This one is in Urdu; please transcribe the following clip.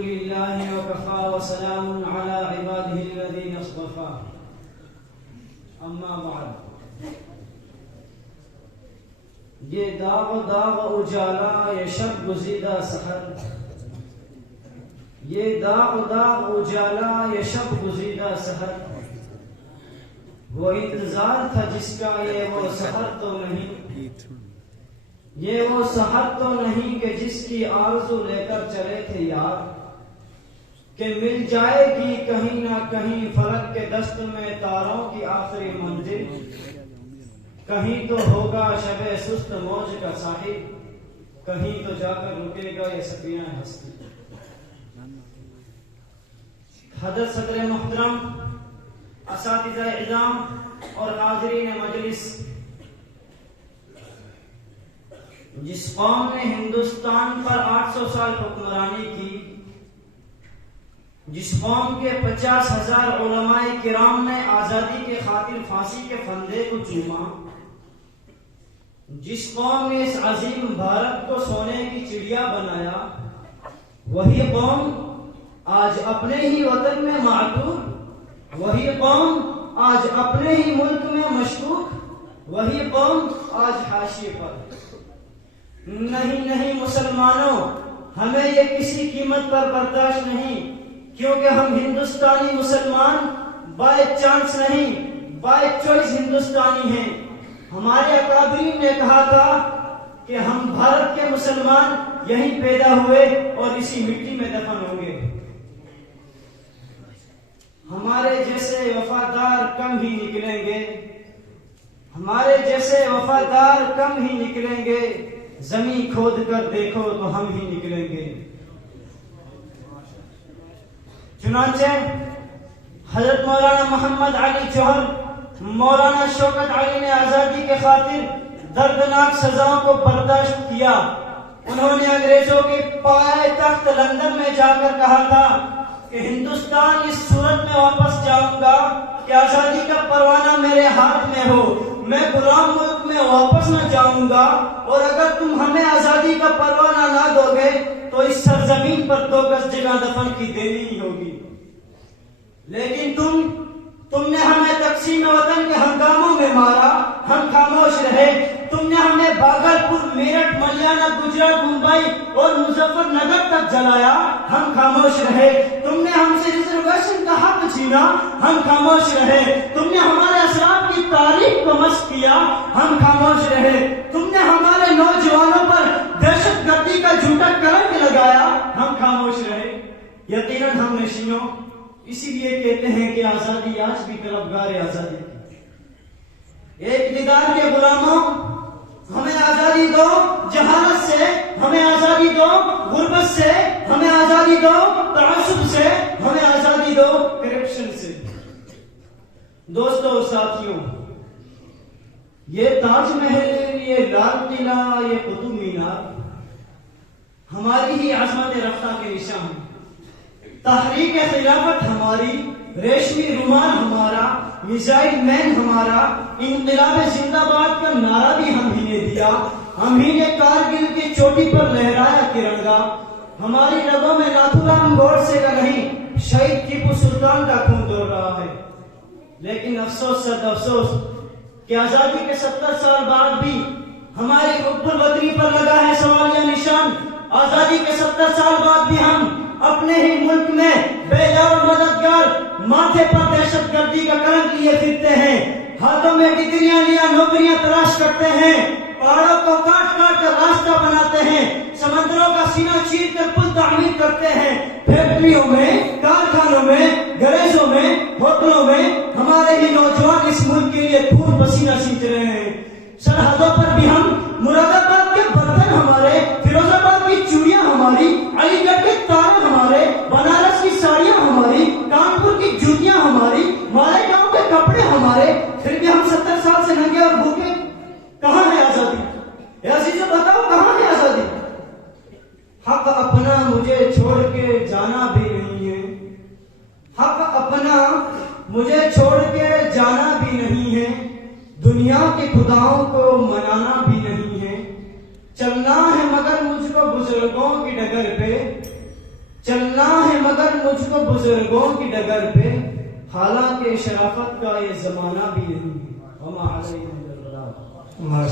لله وكفى وسلام على عباده الذين اصطفى اما بعد یہ داغ اجالا یہ شب گزیدہ سحر یہ داغ اجالا یہ شب گزیدہ سحر وہ انتظار تھا جس کا یہ وہ سحر تو نہیں یہ وہ سحر تو نہیں کہ جس کی آرزو لے کر چلے تھے یار کہ مل جائے گی کہیں نہ کہیں فلک کے دست میں تاروں کی آخری منزل کہیں تو ہوگا شب سست موج کا ساحل کہیں تو جا کر رکے گا یہ سفینہ ہستی حضرت صدر محترم اساتذہ اعظام اور حاضرین مجلس جس قوم نے ہندوستان پر 800 سال حکمرانی کی جس قوم کے 50,000 علماء کرام نے آزادی کے خاطر پھانسی کے پھندے کو چوما جس قوم نے اس عظیم بھارت کو سونے کی چڑیا بنایا وہی قوم آج اپنے ہی وطن میں معطور وہی قوم آج اپنے ہی ملک میں مشکوک وہی قوم آج حاشیے پر نہیں مسلمانوں ہمیں یہ کسی قیمت پر برداشت نہیں کیونکہ ہم ہندوستانی مسلمان بائی چانس نہیں بائی چوائس ہندوستانی ہیں ہمارے اکابرین نے کہا تھا کہ ہم بھارت کے مسلمان یہیں پیدا ہوئے اور اسی مٹی میں دفن ہوں گے ہمارے جیسے وفادار کم ہی نکلیں گے ہمارے جیسے وفادار کم ہی نکلیں گے زمین کھود کر دیکھو تو ہم ہی نکلیں گے چنانچہ حضرت مولانا محمد علی جوہر مولانا شوکت علی نے آزادی کے خاطر دردناک سزاؤں کو برداشت کیا انہوں نے انگریزوں کے پائے تخت لندن میں جا کر کہا تھا کہ ہندوستان اس صورت میں واپس جاؤں گا کہ آزادی کا پروانہ میرے ہاتھ میں ہو میں غلام ملک میں واپس نہ جاؤں گا اور اگر تم ہمیں آزادی کا پروانہ نہ دو گے تو اس سرزمین پر 2 گز جگہ دفن کی دینی ہی ہوگی لیکن تم نے ہمیں تقسیم وطن کے ہنگاموں میں مارا ہم خاموش رہے تم نے ہمیں باگلپور میرٹھ ملیانہ گجرات ممبئی اور مظفر نگر تک جلایا ہم خاموش رہے تم نے ہم سے ریزرویشن کا حق چھینا ہم خاموش رہے تم نے ہمارے اسلاف کی تاریخ کو مسخ کیا ہم خاموش رہے تم نے ہمارے نوجوانوں پر دہشت گردی کا جھوٹا کلنک لگایا ہم خاموش رہے یقیناً ہم نشینوں اسی لیے کہتے ہیں کہ آزادی آج بھی طلبگار آزادی ایک دیدار کے غلاموں ہمیں آزادی دو جہالت سے ہمیں آزادی دو غربت سے ہمیں آزادی دو تعصب سے ہمیں آزادی دو کرپشن سے دوستوں اور ساتھیوں یہ تاج محل یہ لال قلعہ یہ قطب مینار ہماری ہی عظمت رفتہ کے نشان ہیں تحریک خلافت ہماری ریشمی رومال ہمارا میزائل مین ہمارا انقلاب زندہ باد کا نعرہ بھی ہم ہی نے دیا ہم ہی نے کارگل کی چوٹی پر لہرایا ترنگا ہماری رگوں میں ناتھو رام گوڈسے کا نہیں شہید ٹیپو سلطان کا خون دوڑ رہا ہے لیکن افسوس صد افسوس کہ آزادی کے 70 سال بعد بھی ہماری حب الوطنی پر لگا ہے سوالیہ نشان آزادی کے 70 سال بعد بھی ہم اپنے ہی ملک میں بیدار مددگار ماتھے پر دہشت گردی کا کلنک لیے پھرتے ہیں ہاتھوں میں ڈگریاں لیا نوکریاں تلاش کرتے ہیں پہاڑوں کو کاٹ کاٹ کر راستہ بناتے ہیں سمندروں کا سینہ چیر کر پل تعمیر کرتے ہیں فیکٹریوں میں کارخانوں میں گریجوں میں ہوٹلوں میں ہمارے ہی نوجوان اس ملک کے لیے خون پسینہ سینچ رہے ہیں سرحدوں پر بھی ہم مراد آباد کے برتن ہمارے فیروز آباد کی چوڑیاں ہماری علی گڑھ کے تارے ہمارے بنارس کی ساڑیاں ہماری کانپور کی جوتیاں ہماری مالیگاؤں کے کپڑے ہمارے پھر بھی ہم 70 سال سے ننگے اور بھوکے کہاں ہے آزادی اے عزیزو بتاؤ کہاں ہے آزادی حق اپنا مجھے چھوڑ کے جانا بھی نہیں ہے حق اپنا مجھے چھوڑ کے جانا بھی نہیں ہے دنیا کے خداؤں کو منانا بھی نہیں ہے چلنا ہے مگر مجھ کو بزرگوں کی ڈگر پہ، چلنا ہے مگر مجھ کو بزرگوں کی ڈگر پہ، حالانکہ شرافت کا یہ زمانہ بھی نہیں ہے۔ وما علیکم السلام۔